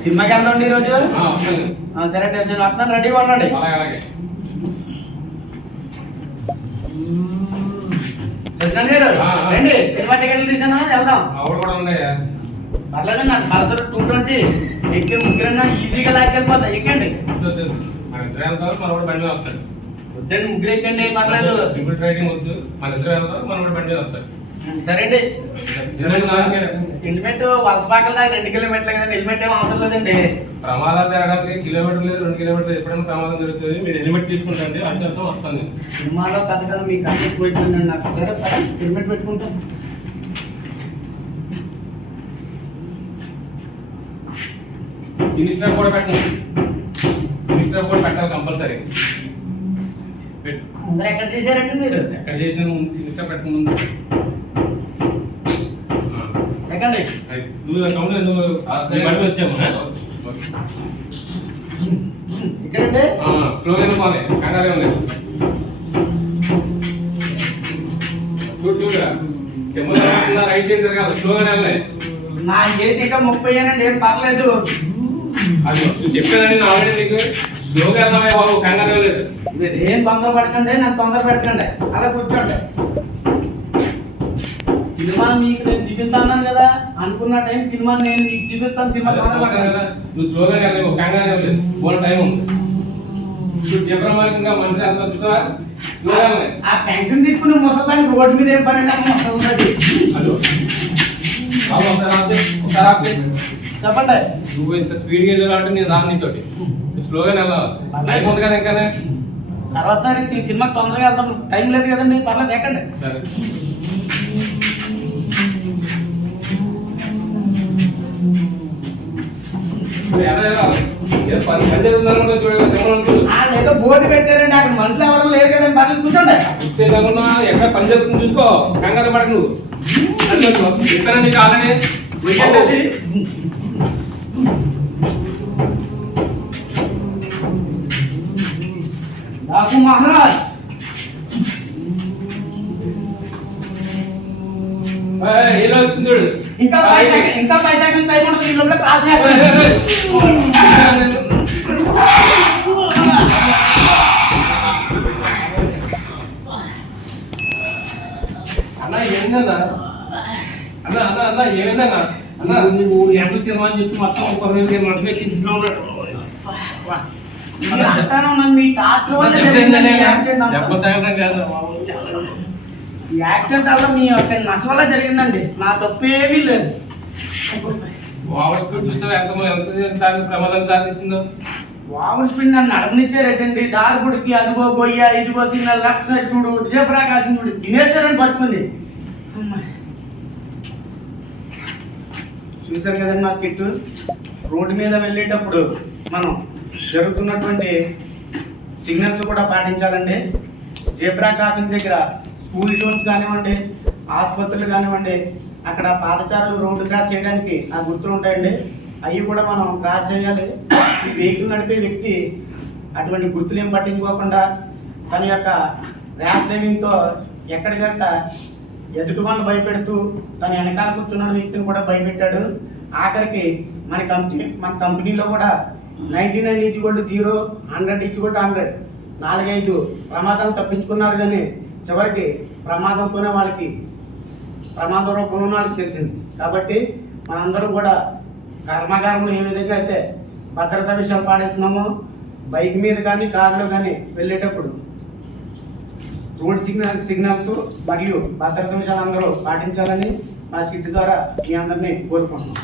సినిమాకి వెళ్దాం ఈరోజు. సరే నేను వస్తాను, రెడీగా ఉండండి. సత్యనారాయణ గారు రండి, సినిమా టికెట్లు తీసాను, వెళ్దాం. పర్లేదు, నాకు పల్సర్ 220 ఎక్కి ముగ్గురన్నా ఈజీగా లాక్కెళ్ళిపోతా. ఎక్కండి, వద్దండి, ముగ్గురు ఎక్కండి, పర్లేదు. సరే అండి. హెల్మెట్ వలసపాకల దాకా 2 కిలోమీటర్లు కదండి, హెల్మెట్ ఏం అవసరం లేదండి. ప్రమాదాలు తేడానికి కిలోమీటర్ లేదు, 2 కిలోమీటర్లు ఎప్పుడైనా ప్రమాదం జరుగుతుంది. మీరు హెల్మెట్ తీసుకుంటండి, అంతతో వస్తాను. సినిమాలో కథ కదా మీకు అన్ని పోయిపోయిందండి నాకు. సరే హెల్మెట్ పెట్టుకుంటాం. ఫినిషర్ కూడా పెట్టండి, ఫినిషర్ కూడా పెట్టాలి కంపల్సరీ. అందరూ ఎక్కడ చేశారండి మీరు? ఎక్కడ చేసిన ముందు ఫినిషర్ పెట్టక ముందు ఎక్కండి. నువ్వు బట్టి వచ్చాము ఇక్కడండి స్లోగా పోలే, కంగారే ఉంది. చూడుగా రైట్ సైడ్ తిరగాలి, స్లోగా వెళ్ళాలి. నా ఏజ్ ఇంకా 30 ఏనండి, ఏం పర్లేదు. అది చెప్పేదండి నా ఆల్రెడీ నీకు. స్లోగా వెళ్దామే బాబు, కంగారు లేదు. మీరు ఏం తొందర పడకండి, నన్ను తొందర పెట్టకండి, అలా కూర్చోండి. సినిమా మీకు నేను చూపిస్తాను కదా, అనుకున్న టైం సినిమా నేను మీకు చూపిస్తాను. సినిమా కదా నువ్వు స్లోగా వెళ్ళలేవు, కంగారు లేదు, బోల్ టైం ఉంది. జబ్రమాలికంగా మనిషి అంతా చూసా. ఆ పెన్షన్ తీసుకుని ముసలానికి రోడ్డు మీద ఏం పని ముసలి. హలో చెప్పండి. నువ్వు ఇంత స్పీడ్గా వెళ్ళాలంటే నేను రాను నీతోటి. స్లోగా వెళ్ళాలి, టైం ఉంది కదా ఇంకా. తర్వాత సారి సినిమా తొందరగా వెళ్తాం, టైం లేదు కదండి, పర్లేదు ఎక్కండి. ఏదో బోర్డు పెట్టారండి, అక్కడ మనుషులు ఎవరు లేరు కదండి, పర్లేదు కూర్చోండి. ఎక్కడ పని జరుగుతుంది చూసుకో, కంగారు పడకు. నువ్వు చెప్పాను నీకు ఆల్రెడీ. డాకు మహారాజ్ హీరో వస్తుంది చూడు. ఇంకా 5 సెకండ్ టైం ఉంటుంది, ఈ లోపల క్రాస్ చేయాలి. అన్న ఏందన్నా, అన్న అన్న అన్న ఏమైందన్నా? అన్న 3 గంటల సినిమా అని చెప్పి మొత్తం 30 మనసులో కించిలో ఉన్నాడు. యాక్సిడెంట్ వల్ల మీ యొక్క నష్ట వల్ల జరిగిందండి, నా తప్పు ఏమీ లేదు. ఓవర్ స్పీడ్ చూసావా ఎంత ప్రమాదం దారిస్తుందో. ఓవర్ స్పీడ్ నన్ను నడపనిచ్చారటండి, దారిపుడికి అదిగో గొయ్య ఇదిగో సిగ్నల్ లెఫ్ట్ సైడ్ చూడు, విజయప్రకాశం చూడు, తినేసారని పట్టుకుంది. చూసారు కదండి మా స్కిట్. రోడ్డు మీద వెళ్ళేటప్పుడు మనం జరుగుతున్నటువంటి సిగ్నల్స్ కూడా పాటించాలండి. జేబ్రా క్రాసింగ్ దగ్గర స్కూల్ జోన్స్ కానివ్వండి, ఆసుపత్రులు కానివ్వండి, అక్కడ పాదచారులు రోడ్డు క్రాస్ చేయడానికి ఆ గుర్తులు ఉంటాయండి, అవి కూడా మనం క్రాస్ చేయాలి. ఈ వెహికల్ నడిపే వ్యక్తి అటువంటి గుర్తులు ఏం పట్టించుకోకుండా తన యొక్క ర్యాష్ డ్రైవింగ్తో ఎక్కడికక్కడ ఎదుటి వాళ్ళని భయపెడుతూ తన వెనకాల కూర్చున్న వ్యక్తిని కూడా భయపెట్టాడు. ఆఖరికి మన కంపెనీలో కూడా 99 0 100 4-5 ప్రమాదాలు తప్పించుకున్నారు. కానీ చివరికి ప్రమాదంతోనే వాళ్ళకి ప్రమాదం రూపంలో వాళ్ళకి తెలిసింది. కాబట్టి మనందరం కూడా కర్మాగారంలో ఏ విధంగా అయితే భద్రతా విషయాలు పాటిస్తున్నామో, బైక్ మీద కానీ కారులో కానీ వెళ్ళేటప్పుడు రోడ్ సిగ్నల్స్ మరియు భద్రతా విషయాలు అందరూ పాటించాలని మా స్కిట్ ద్వారా మీ అందరినీ కోరుకుంటున్నాం.